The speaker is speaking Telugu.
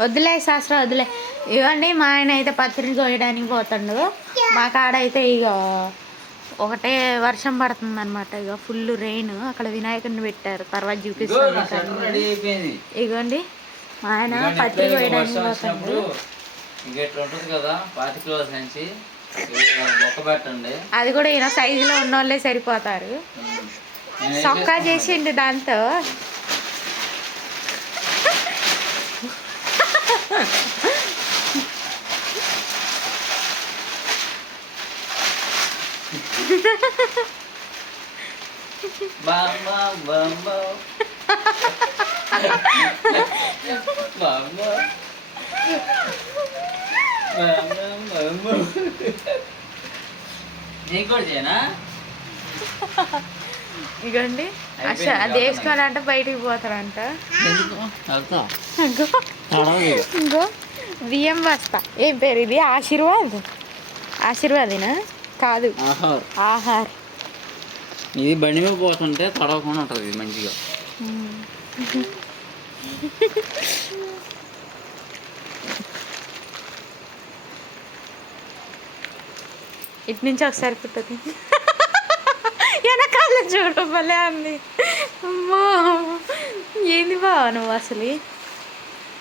వద్దులే శాస్త్రం వద్దులే. ఇవ్వండి మా ఆయన అయితే పత్రిక కోయడానికి పోతాడు. మా కాడ అయితే ఇక ఒకటే వర్షం పడుతుంది అనమాట. ఇక ఫుల్ రెయిన్. అక్కడ వినాయకుడిని పెట్టారు, తర్వాత చూపిస్తాను. ఇగోండి మా ఆయన పత్రిక కోయడానికి పోతాడు. అది కూడా ఈయన సైజులో ఉన్న వాళ్ళే సరిపోతారు. సొక్కా చేసిండు దాంతో. ఇగోండి అది వేసుకోవాలంటే బయటికి పోతారంట. ఇంకో బియ్యం బస్తా. ఏం పేరు ఇది? ఆశీర్వాదేనా? కాదు, ఆహార్. ఇది బండి మీద పోతుంటే తడవకుండా ఉంటుంది మంచిగా. ఇటు నుంచి ఒకసారి పుట్టది. వెనకాల చూడు భలే అంది. అమ్మో ఏంది బావ నువ్వు అసలు.